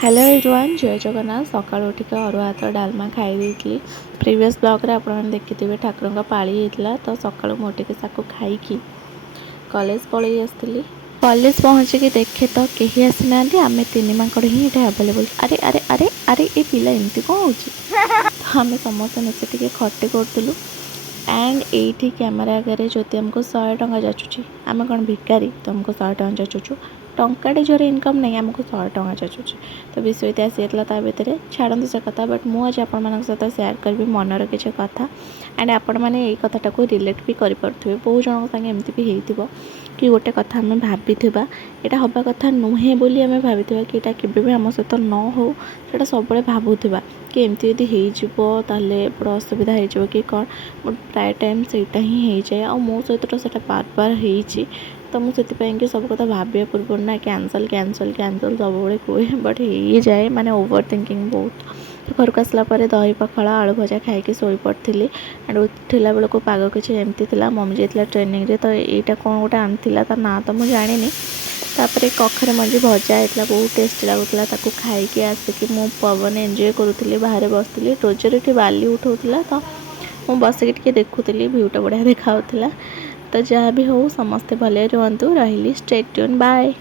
Hello everyone जय जगन्नाथ सकाल उठिक अरुआ भात डालमा खाई देती प्रीवियस ब्लॉग रे आपण देखिथे ठाकुर पाली होता तो सका मुझे साकू खाई कॉलेज पलि आसती कॉलेज पहुँचिकी देखे तो कहीं आसी ना आम तीन माकड़ ही अवेलेबल अरे अरे अरे अरे ये पिला एमती कौन हो तो आम समस्त मिसे खटे करूँ एंड ये कैमेरा आगे जदि आमको 100 टंका जाचुची आम कौन भिकारी तो आमको 100 टंका जाचुचु टंकाटे जोर इनकम नहीं आमको 100 टंका जाचुची तो विषय आसीला ता भितर छाड़ू से कथा बट मुझे आपण सहित सेयार करी मनर किसी कथा एंड आपण मैंने यही कथाटा को रिलेट भी करें बहुत जन संगे एमती भी हो कि गोटे कथा आम भाभी यहाँ हवा कथा नुहे बोली आम भाभी कि यहाँ आम सहित न हो से सब भावुवा कि एमती यदि होले बड़ा असुविधा हो कि कौन बट प्राय टाइम सेटा ही हो जाए आ मो सहित तो से बार बार हो तो मुझे कि सब कथा भाविया पूर्व ना कैंसल कैंसल कैंसल सब कहे बट हो जाए माने ओवर थिंकिंग बहुत तो घर को आसला दही पखाड़ आलू भजा खाई शोई पड़ी एंड उठला बेलू पाग किसी एमती मम्मी जाइए ट्रेनिंग रे तो यहाँ कौन गोटे आनी ना तो मुझे जानी तापर कखरे मझी भजा होता बहुत टेस्टी लगुला खाई आसिक मु पवन एंजॉय करुँगी बाहर बसती रोजर ये बाली उठाऊला तो मुझे बसिक देखुली भ्यूटा बढ़िया देखा तो जहाँ भी हो समस्ते भले रुहतु रही स्टे ट्यून बाय।